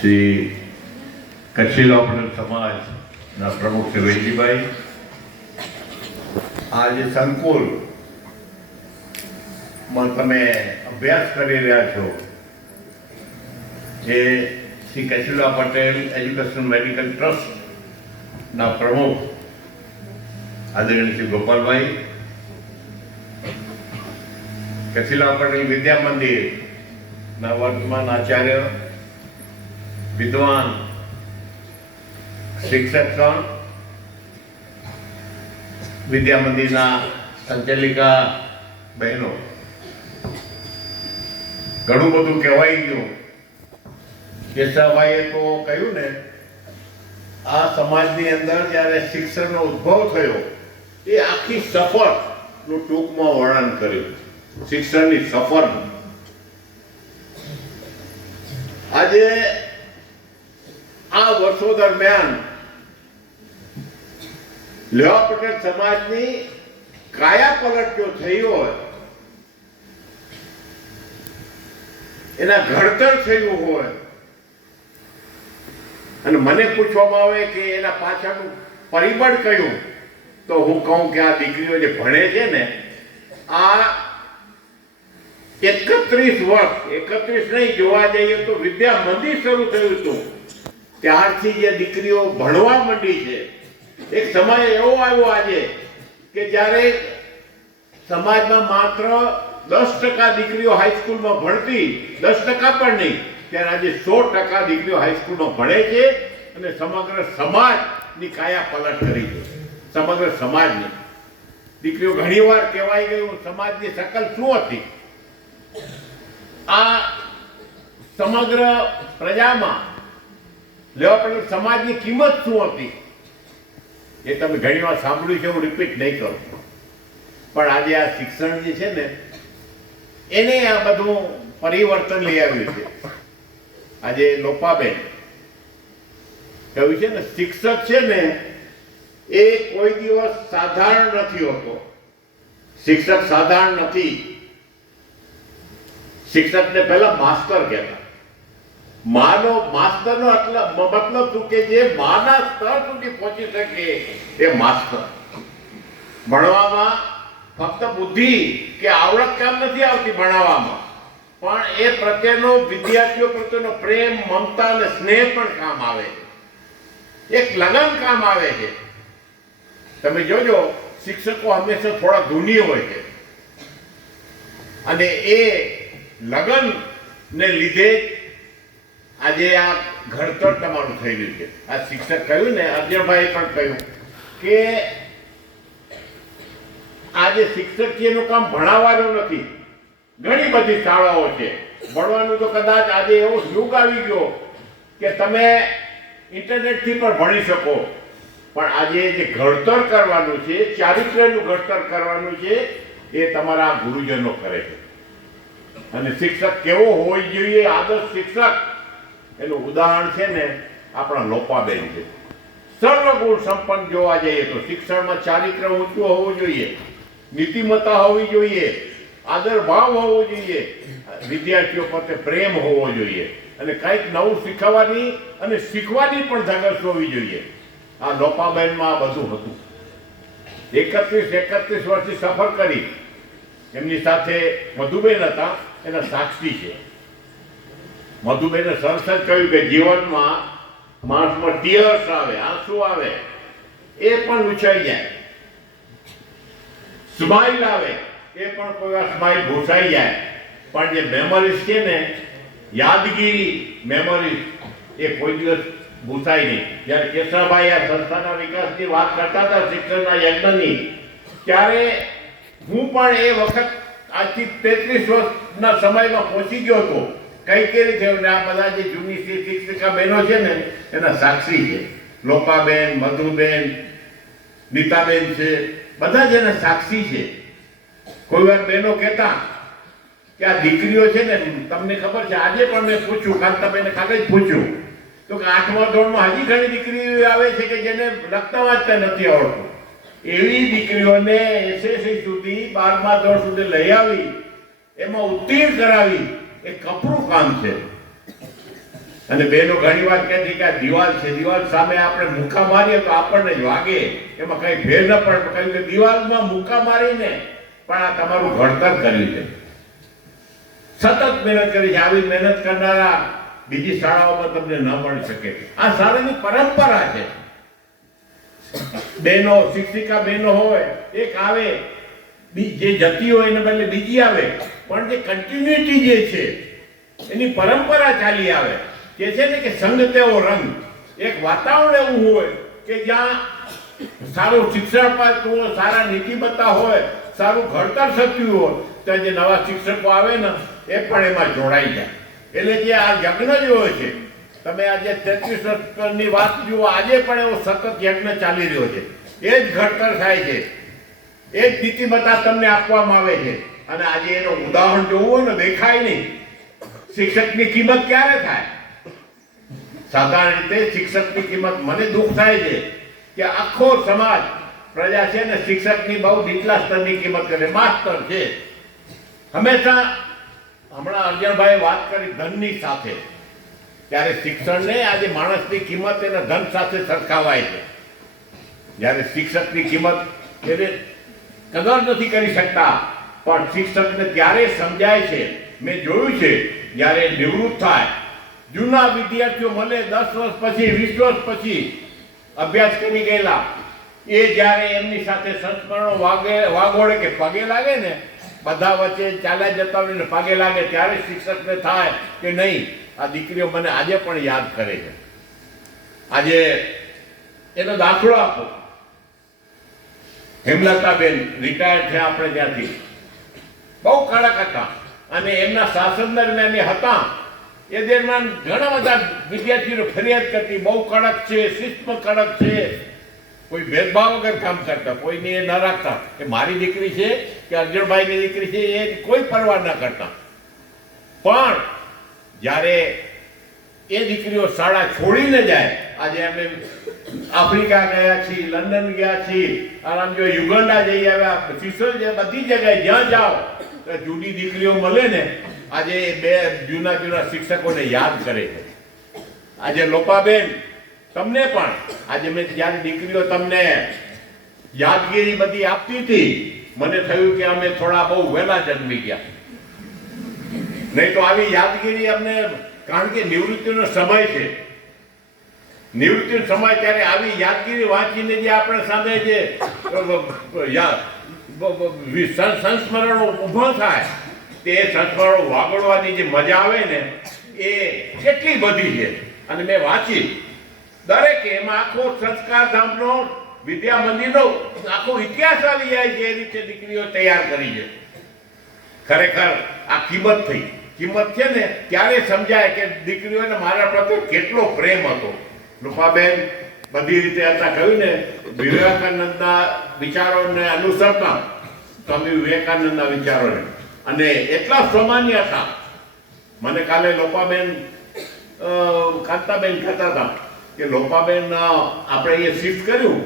શ્રી કચ્છીલા પટેલ સમાજના પ્રમુખ શ્રી વેજીભાઈ, આ જે સંકુલમાં તમે અભ્યાસ કરી રહ્યા છો એ શ્રી કચ્છીલા પટેલ એજ્યુકેશન મેડિકલ ટ્રસ્ટના પ્રમુખ આદરણીય શ્રી ગોપાલભાઈ, કચ્છીલા પટેલ વિદ્યા મંદિરના વર્તમાન આચાર્ય, વિદ્વાન શિક્ષકગણ, વિદ્યા મંદિરના સંચાલિકા બહેનો, ઘણું બધું કહેવાઈ ગયું. કેશવભાઈએ તો કહ્યું ને, આ સમાજની અંદર જ્યારે શિક્ષણનો ઉદ્ભવ થયો એ આખી સફરનું ટૂંકમાં વર્ણન કર્યું, શિક્ષણની સફરનું. આજે આ વર્ષો દરમિયાન લેવા પટેલ સમાજની કાયા પલટ જો થઈ હોય, એના ઘડતર થયું હોય, અને મને પૂછવામાં આવે કે એના પાછળનું પરિબળ કયું, તો હું કહું કે આ દીકરીઓ જે ભણે છે ને, આ 31 વર્ષ, 31 નહીં, જોવા જઈએ તો વિદ્યા મંદિર શરૂ થયું હતું ત્યારથી જે દીકરીઓ ભણવા માંડી છે. એક સમય એવો આવ્યો આજે કે જ્યારે સમાજમાં માત્ર 10% દીકરીઓ હાઈસ્કૂલમાં ભણતી, 10% પણ નહીં, ત્યારે આજે 100% દીકરીઓ હાઈસ્કૂલમાં ભણે છે અને સમગ્ર સમાજની કાયા પલટ કરી છે. સમગ્ર સમાજની દીકરીઓ ઘણીવાર કહેવાય ગયું સમાજની શકલ શું હતી. આ સમગ્ર પ્રજામાં લેવા પટેલ સમાજની કિંમત શું હતી એ તમે ઘણી વાર સાંભળ્યું છે, હું રિપીટ નહીં કરું. પણ આજે આ શિક્ષણ જે છે ને, એને આ બધું પરિવર્તન લઈ આવ્યું છે. આજે લોપાબેન કહ્યું છે ને, શિક્ષક છે ને એ કોઈ દિવસ સાધારણ નથી હોતો. શિક્ષક સાધારણ નથી. શિક્ષકને પહેલા માસ્ટર કહેતા. માસ્ટરનો મતલબ શું કે જે માના સ્તર સુધી પહોંચી શકે એ માસ્ટર. ભણવામાં ફક્ત બુદ્ધિ કે આવડત કામ નથી આવતી ભણાવવામાં, પણ એ પ્રત્યેનો, વિદ્યાર્થીઓ પ્રત્યેનો પ્રેમ, મમતા અને સ્નેહ પણ કામ આવે છે. એક લગન કામ આવે છે. તમે જોજો, શિક્ષકો હંમેશા થોડા ધૂની હોય છે અને એ લગન ને લીધે આજે આ ઘડતર તમારું થઈ રહ્યું છે. આ શિક્ષક કહ્યું ને, અજયભાઈ પણ કહ્યું કે આજે શિક્ષક છે એનું કામ ભણાવવાનું નથી. ઘણી બધી શાળાઓ છે, ભણવાનું તો કદાચ આજે એવો યુગ આવી ગયો કે તમે ઇન્ટરનેટથી પણ ભણી શકો, પણ આજે જે ઘડતર કરવાનું છે, ચારિત્ર્યનું ઘડતર કરવાનું છે, એ તમારા ગુરુજનો કરે છે. અને શિક્ષક કેવો હોવો જોઈએ, આદર્શ શિક્ષક, એનું ઉદાહરણ છે ને આપણા લોપાબેન છે. સર્વગુણ સંપન્ન જોવા જઈએ તો શિક્ષણમાં ચારિત્ર્ય ઊંચું હોવું જોઈએ, નીતિમત્તા હોવી જોઈએ, આદર ભાવ હોવો જોઈએ, વિદ્યાર્થીઓ પ્રત્યે પ્રેમ હોવો જોઈએ, અને કંઈક નવું શીખવાની અને શીખવાની પણ ધગશ હોવી જોઈએ. આ લોપાબેનમાં આ બધું હતું. 31 વર્ષથી સફર કરી. એમની સાથે મધુબેન હતા, એના સાક્ષી છે. મધુબેને સરસ જ કહ્યું કે જીવનમાં માણસમાં ટીયર્સ આવે, આંસુ આવે, એ પણ લૂછાઈ જાય. સ્માઇલ આવે, એ પણ કોઈ વાર સ્માઇલ ભૂસાઈ જાય. પણ જે મેમરીઝ છે ને, યાદગીરી મેમરીઝ, એ કોઈ દિવસ ભૂસાય નહીં. જ્યારે કેશવભાઈ આ સંસ્થાના વિકાસની વાત કરતા હતા, શિક્ષણના યજ્ઞની, ત્યારે હું પણ એ વખત આજથી 33 વર્ષના સમયમાં પહોંચી ગયો હતો. કઈ કેરી થયું ને, આ બધા જે જૂની શિક્ષિકા બહેનો છે ને એના સાક્ષી છે. લોપાબેન, મધુબેન, નીતાબેન છે, બધા જ એના સાક્ષી છે. કોઈ વાર બહેનો કહેતા કે આ દીકરીઓ છે ને, તમને ખબર છે, આજે પણ મેં પૂછ્યું, કાંતાબેને કાલે જ પૂછ્યું, તો કે 8મા ધોરણમાં હજી ઘણી દીકરીઓ આવે છે કે જેને લખતા વાંચતા નથી આવડતું. એવી દીકરીઓને SSC સુધી, 12મા ધોરણ સુધી લઈ આવી, એમાં ઉત્તીર્ણ કરાવી, એ કપરું કામ છે. અને બેનો ઘણી વાર કહે છે કે આ દિવાલ છે, દિવાલ સામે આપણે મુક્કા મારીએ તો આપણને જ વાગે, એમાં કઈ ફેર ન પડે. કહ્યું કે દિવાલમાં મુક્કા મારીને પણ આ તમારું ઘડતર કર્યું છે, સતત મહેનત કરી છે. આવી મહેનત કરનારા બીજી શાળાઓમાં તમને ન મળી શકે. આ શાળાની પરંપરા છે. બહેનો, શિક્ષિકા બહેનો હોય, એક આવે, જે જતી હોય એને બદલે બીજી આવે, પણ જે કન્ટિન્યુટી જે છે એની પરંપરા ચાલી આવે. કે છે ને કે સંગ તેવો રંગ. એક વાતાવરણ એવું હોય કે જ્યાં સારું શિક્ષણ પામતું હોય, સારા નીતિમત્તા હોય, સારું ઘડતર થતું હોય, તો જે નવા શિક્ષકો આવે ને એ પણ એમાં જોડાઈ જાય. એટલે જે આ યજ્ઞ જ હોય છે, તમે આજે 33 વર્ષની વાત જુઓ, આજે પણ એવો સતત યજ્ઞ ચાલી રહ્યો છે. એ જ ઘડતર થાય છે, એ જ નીતિમત્તા તમને આપવામાં આવે છે. અને આજે એનું ઉદાહરણ જોવું ને દેખાય નહીં. શિક્ષકની કિંમત ક્યારે થાય? સાધારણ રીતે શિક્ષકની કિંમત, મને દુઃખ થાય છે કે આખો સમાજ, પ્રજા છે ને શિક્ષકની બહુ નીચલા સ્તરની કિંમત કરે. માસ્તર છે હંમેશા, હમણાં અર્જણભાઈ વાત કરી ધનની સાથે, ત્યારે શિક્ષણને આજે માણસની કિંમત એના ધન સાથે સરખાવાય છે. જ્યારે શિક્ષકની કિંમત એને કદર નથી કરી શકતા, પણ શિક્ષકને ત્યારે સમજાય છે. મેં જોયું છે જ્યારે નિવૃત્ત થાય, જૂના વિદ્યાર્થીઓ મને 10 વર્ષ પછી, 20 વર્ષ પછી અભ્યાસ કરી ગયેલા, એ જ્યારે એમની સાથે સંસ્મરણો વાગોળે કે પગે લાગે ને, બધા વચ્ચે ચાલ્યા જતા હોય ને પગે લાગે, ત્યારે શિક્ષકને થાય કે નહીં, આ દીકરીઓ મને આજે પણ યાદ કરે છે. આજે એનો દાખલો આપો. હેમલતાબેન રિટાયર થયા આપણે ત્યાંથી, બહુ કડક હતા અને એમના શાસન દરમિયાન એ હતા. એ દરમિયાન ઘણા બધા વિદ્યાર્થીઓ ફરિયાદ કરતી, બહુ કડક છે, શિસ્તમાં કડક છે, કોઈ ભેદભાવ વગર કામ કરતા, કોઈને એ ન રાખતા કે મારી દીકરી છે કે અર્જણભાઈની દીકરી છે, એ કોઈ પરવા ન કરતા. પણ જ્યારે એ દીકરીઓ શાળા છોડીને જાય, આજે અમે આફ્રિકા ગયા છીએ, લંડન ગયા છીએ, આરામ જો યુગાન્ડા જઈ આવ્યા, સિસોલ જે બધી જગ્યાએ જ્યાં જાઓ તો જૂની દીકરીઓ મળે ને, આજે બે જૂના શિક્ષકોને યાદ કરે છે. આજે લોપાબેન, તમને પણ આજે મેં જ્યારે દીકરીઓ તમને યાદગીરી બધી આપતી હતી, મને થયું કે અમે થોડા બહુ વહેલા જન્મી ગયા. નહીં તો આવી યાદગીરી અમને, કારણ કે નિવૃત્તિનો સમય છે, નિવૃત્તિનો સમય, ત્યારે આવી યાદગીરી વાંચીને જે આપણે સામે જે સંસ્મરણો ઊભા થાય, તે સંસ્મરણો વાગડવાની જે મજા આવે ને, એ કેટલી બધી છે. અને મેં વાંચી દરેક, એમાં આખો સંસ્કારધામનો, વિદ્યા મંદિરનો આખો ઇતિહાસ આવી જાય છે. એ રીતે દીકરીઓ તૈયાર કરી છે. ખરેખર આ કિંમત થઈ. કિંમત છે ને ત્યારે સમજાય કે દીકરીઓને મારા પ્રત્યે કેટલો પ્રેમ હતો. રૂપાબેન બધી રીતે હતા, કહ્યું ને, વિવેકાનંદના વિચારોને અનુસરતા, સ્વામી વિવેકાનંદના વિચારોને, અને એટલા સામાન્ય હતા. મને કાલે લોપાબેન, કાંતાબેન કહેતા હતા કે લોપાબેન આપણે એ શિફ્ટ કર્યું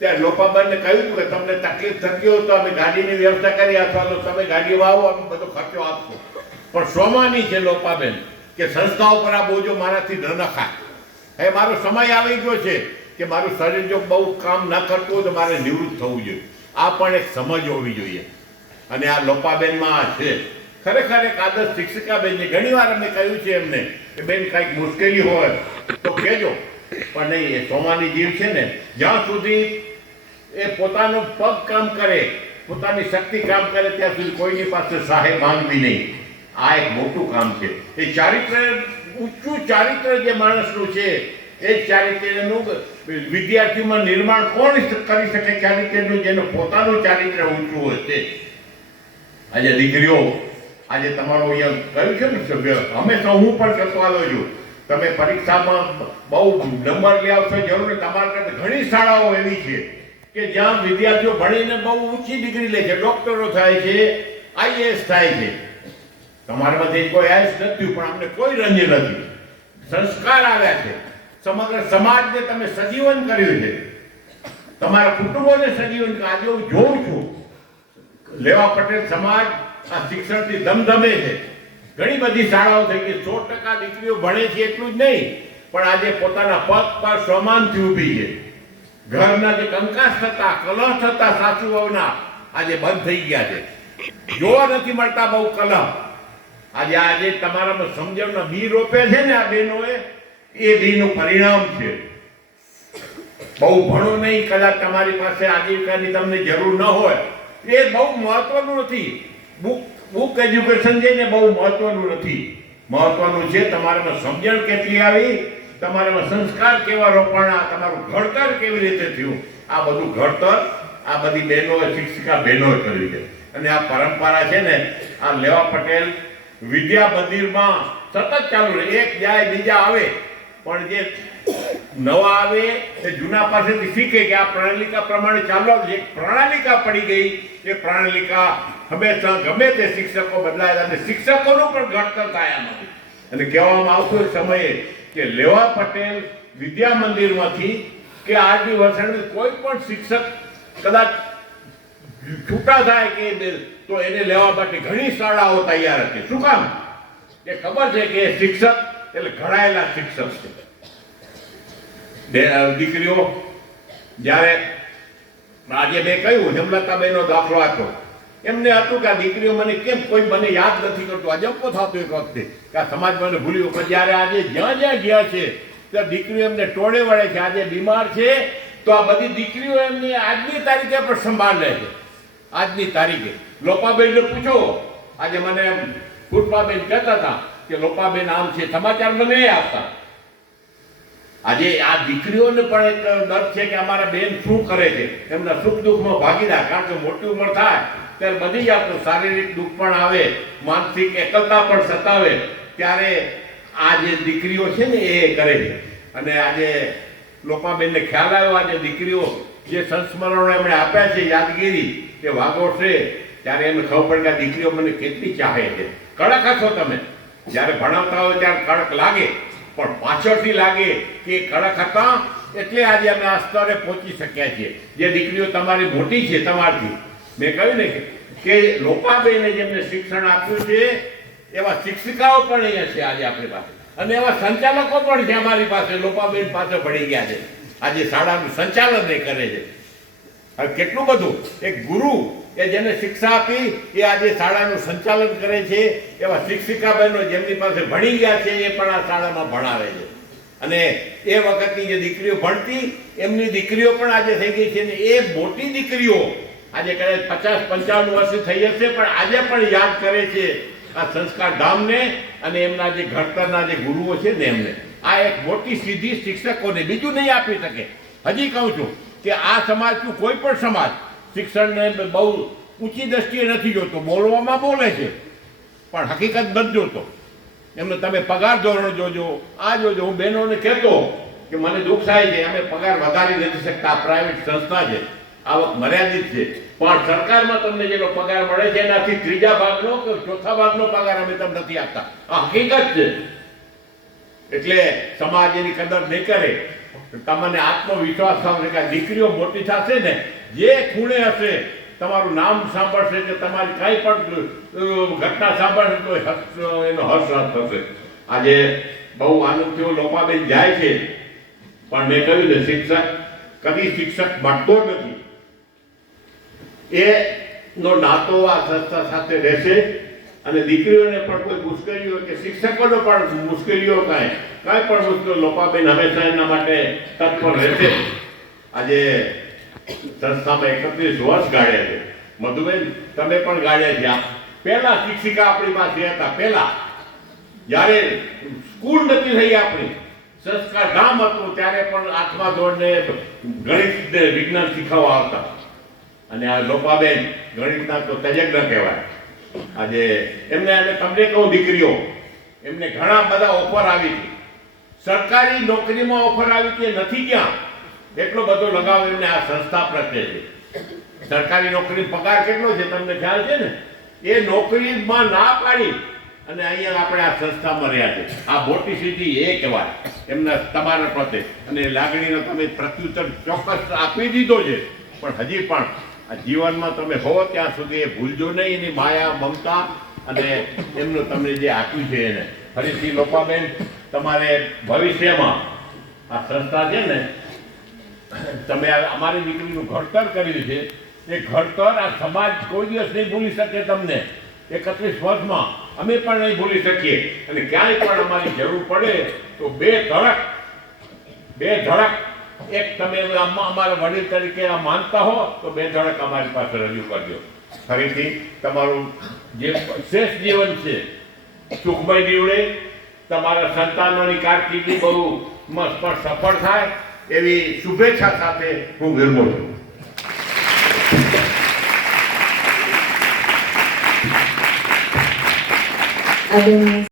ત્યારે લોપાબેનને કહ્યું કે તમને તકલીફ થતી હોય તો અમે ગાડીની વ્યવસ્થા કરી, અથવા તો તમે ગાડીમાં આવો, અમે બધો ખર્ચો આપશો. પણ સ્વમાની છે લોપાબેન કે સંસ્થાઓ પર આ બોજો મારાથી ન નખાય. હવે મારો સમય આવી ગયો છે કે મારું શરીર જો બહુ કામ ન કરતું હોય તો મારે નિવૃત્ત થવું જોઈએ. આ પણ એક સમજ હોવી જોઈએ. અને આ લોપાબેનમાં છે. ખરેખર એક આદર્શ શિક્ષિકા બેન છે. ઘણી વાર અમે કહ્યું છે એમને કે બેન કાંઈક મુશ્કેલી હોય તો કહેજો, પણ નહીં, એ સોમાની જીવ છે ને, જ્યાં સુધી એ પોતાનો પગ કામ કરે, પોતાની શક્તિ કામ કરે, ત્યાં સુધી કોઈની પાસે સહાય માંગવી નહીં. આ એક મોટું કામ છે. એ ચારિત્ર, ઊંચું ચારિત્ર જે માણસનું છે, એ જ ચારિત્રનું વિદ્યાર્થીમાં નિર્માણ કોણ કરી શકે? ચારિત્રનું, જેનું પોતાનું ચારિત્ર ઊંચું હોય તે. આજે દીકરીઓ, આજે તમારો અહીંયા કહ્યું છે ને સભ્ય, હંમેશા હું પણ કરતો આવ્યો છું, તમે પરીક્ષામાં બહુ નંબર લઈ આવશો જરૂર. તમારા કરતા ઘણી શાળાઓ એવી છે કે જ્યાં વિદ્યાર્થીઓ ભણીને બહુ ઊંચી ડિગ્રી લે છે, ડોક્ટરો થાય છે, IAS થાય છે. તમારામાંથી કોઈ આઈએસ નથી, પણ અમને કોઈ રંજ નથી. સંસ્કાર આવ્યા છે, સમગ્ર સમાજને તમે સજીવન કર્યું છે, તમારા કુટુંબોને સજીવન. આજે હું જોઉં છું લેવા પટેલ સમાજ આ શિક્ષણથી ધમધમે છે. ઘણી બધી શાળાઓ થઈ ગઈ, 100% દીકરીઓ ભણે છે એટલું જ નહીં, પણ આજે પોતાના પગ પર સ્વમાનથી ઊભી છે. ઘરના જે કંકાસ થતા, કલહ થતા સાસુ વહુના આજે બંધ થઈ ગયા છે. જોવા નથી મળતા બહુ કલહ. આજે તમારામાં સમજણના બી રોપે છે ને આ બહેનોએ, એ બીનું પરિણામ છે. બહુ ભણો નહીં, કદાચ તમારી પાસે આજીવિકાની તમને જરૂર ન હોય, એ બહુ મહત્વનું નથી. બુક એજ્યુકેશન છે ને બહુ મહત્વનું નથી. મહત્વનું છે તમારામાં સમજણ કેટલી આવી, તમારામાં સંસ્કાર કેવા રોપાણા, તમારું ઘડતર કેવી રીતે થયું. આ બધું ઘડતર આ બધી બહેનોએ, શિક્ષિકા બહેનોએ કર્યું છે. અને આ પરંપરા છે ને, આ લેવા પટેલ વિદ્યા મંદિરમાં સતત ચાલુ રહે. એક જાય બીજા આવે, પણ જે નવા આવે એ જૂના પાસેથી શીખે કે આ પ્રણાલિકા પ્રમાણે ચાલવા છે. પ્રણાલિકા પડી ગઈ, એ પ્રણાલિકા હંમેશા ગમે તે શિક્ષકો બદલાયા અને શિક્ષકોનું પણ ઘડતર થયા નથી. અને કહેવામાં આવતું સમયે કે લેવા પટેલ વિદ્યા મંદિરમાંથી કે આરડી વસણની કોઈ પણ શિક્ષક કદાચ છૂટા થાય કે તો એને લેવા માટે ઘણી શાળાઓ તૈયાર હતી. શું કામ? કે ખબર છે કે શિક્ષક એટલે ઘડાયેલા શિક્ષક છે. દીકરીઓ જ્યારે આજે મેં કહ્યું હેમલતાબેનનો દાખલો આપ્યો, એમને હતું કે આ દીકરીઓ મને કેમ કોઈ મને યાદ નથી કરતું. અજંપો થતો એક વખતે કે આ સમાજ મને ભૂલ્યો. પણ જ્યારે આજે જ્યાં જ્યાં ગયા છે ત્યાં દીકરીઓ એમને ટોળે વળે છે. આજે બીમાર છે તો આ બધી દીકરીઓ એમની આજની તારીખે પણ સંભાળ લે છે. આજની તારીખે લોપાબેનને પૂછો, આજે મને પુષ્પાબેન કહેતા હતા કે લોપાબેન આમ છે, સમાચાર મને આપતા. આજે આ દીકરીઓને પણ એક ડર છે કે અમારા બેન શું કરે છે, એમના સુખ દુઃખમાં ભાગીદાર. કારણ કે મોટી ઉંમર થાય ત્યારે બધી જાતનું શારીરિક દુઃખ પણ આવે, માનસિક એકલતા પણ સતાવે, ત્યારે આ જે દીકરીઓ છે ને એ કરે છે. અને આજે લોપાબેનને ખ્યાલ આવ્યો, આજે દીકરીઓ જે સંસ્મરણો એમણે આપ્યા છે, યાદગીરી કે વાગોળશે, ત્યારે એમને ખબર પડે કે આ દીકરીઓ મને કેટલી ચાહે છે. કડક હશો તમે, જ્યારે ભણાવતા હોય ત્યારે કડક લાગે, પણ પાછળથી લાગે કે કડક હતા એટલે આજે અમે આ સ્તરે પહોંચી શક્યા છીએ. જે દીકરીઓ તમારી મોટી છે તમારથી, મેં કહ્યું ને કે લોપાબેને જેમને શિક્ષણ આપ્યું છે એવા શિક્ષિકાઓ પણ અહીંયા છે આજે આપણી પાસે, અને એવા સંચાલકો પણ છે અમારી પાસે. લોપાબેન પાસે ભણી ગયા છે, આજે શાળાનું સંચાલન એ કરે છે. હવે કેટલું બધું એક ગુરુ કે જેને શિક્ષા આપી એ આજે શાળાનું સંચાલન કરે છે. એવા શિક્ષિકા બહેનો જેમની પાસે ભણી ગયા છે એ પણ આ શાળામાં ભણાવે છે. અને એ વખતની જે દીકરીઓ ભણતી એમની દીકરીઓ પણ આજે થઈ ગઈ છે. ને એ મોટી દીકરીઓ આજે કદાચ 50-55 વર્ષની થઈ હશે, પણ આજે પણ યાદ કરે છે આ સંસ્કાર ધામને અને એમના જે ઘડતરના જે ગુરુઓ છે ને એમને. આ એક મોટી સીધી શિક્ષકોને બીજું નહીં આપી શકે. હજી કહું છું કે આ સમાજનું કોઈ પણ સમાજ શિક્ષણને બહુ ઊંચી દ્રષ્ટિએ નથી જોતો. બોલવામાં બોલે છે પણ હકીકત નથી જોતો. એમને તમે પગાર ધોરણ જોજો, આ જોજો. હું બહેનોને કહેતો કે મને દુઃખ થાય છે, અમે પગાર વધારી નથી શકતા, પ્રાઇવેટ સંસ્થા છે, આવક મર્યાદિત છે, પણ સરકારમાં તમને જેનો પગાર મળે છે એનાથી 3જા ભાગનો કે 4થા ભાગનો પગાર અમે તમને નથી આપતા. આ હકીકત છે. એટલે સમાજ એની કદર નહીં કરે. તમને આત્મવિશ્વાસ આવશે કે દીકરીઓ મોટી થશે ને, જે ખૂણે હશે તમારું નામ સાંભળશે કે તમારી કાંઈ પણ ઘટના સાંભળશે તો એનો હર્ષ થશે. આજે બહુ આનંદ થયો. લોપાબેન જાય છે, પણ મેં કહ્યું ને શિક્ષક કદી શિક્ષક મળતો નથી. એનો નાતો આ સંસ્થા સાથે રહેશે. અને દીકરીઓને પણ કોઈ મુશ્કેલીઓ કે શિક્ષકોને પણ મુશ્કેલીઓ કાંઈ પણ મુશ્કેલ, લોપાબેન હંમેશા એના માટે તત્પર રહેશે. આજે સંસ્થામાં 31 વર્ષ ગાળ્યા છે. મધુબેન તમે પણ ગાળ્યા છે. પહેલા શિક્ષિકા આપણી પાસે હતા. પહેલા જ્યારે સ્કૂલ નથી થઈ આપણી, સંસ્કાર ધામ હતું, ત્યારે પણ 8મા ધોરણે ગણિત ને વિજ્ઞાન શીખવવા આવતા. અને આ લોપાબેન ગણિતના તો તજજ્ઞ કહેવાય. આજે એમને અને તમને કહું દીકરીઓ, એમને ઘણા બધા ઓફર આવી હતી. સરકારી નોકરીમાં ઓફર આવી હતી, નથી ક્યાં એટલો બધો લગાવ એમને આ સંસ્થા પ્રત્યે છે. સરકારી નોકરી પગાર કેટલો છે તમને ખ્યાલ છે ને? એ નોકરીમાં ના પાડી અને અહીંયા આપણે આ સંસ્થામાં રહ્યા છે. આ મોટી સિદ્ધિ એ કહેવાય એમના તમારા પ્રત્યે. અને લાગણીનો તમે પ્રત્યુત્તર ચોક્કસ આપી દીધો છે, પણ હજી પણ આ જીવનમાં તમે હો ત્યાં સુધી એ ભૂલજો નહીં એની માયા, મમતા અને એમનું તમને જે આપ્યું છે એને ફરીથી લોપાબેન તમારે ભવિષ્યમાં આ સંસ્થા છે ને તમે અમારી દીકરીનું ઘડતર કર્યું છે એ ઘડતર આ સમાજ કોઈ દિવસ નહીં ભૂલી શકે તમને 31 વર્ષમાં અમે પણ નહીં ભૂલી શકીએ અને ક્યાંય પણ અમારી જરૂર પડે તો બે ધડક એક તમે અમારા વડીલ તરીકે આ માનતા હો તો બે ધડક અમારી પાસે રજૂ કરજો ફરીથી તમારું જે શેષ જીવન છે સુખમય નીવડે તમારા સંતાનોની કારકિર્દી બહુ મસ્ત સફળ થાય એવી શુભેચ્છા સાથે હું વિરમું છું.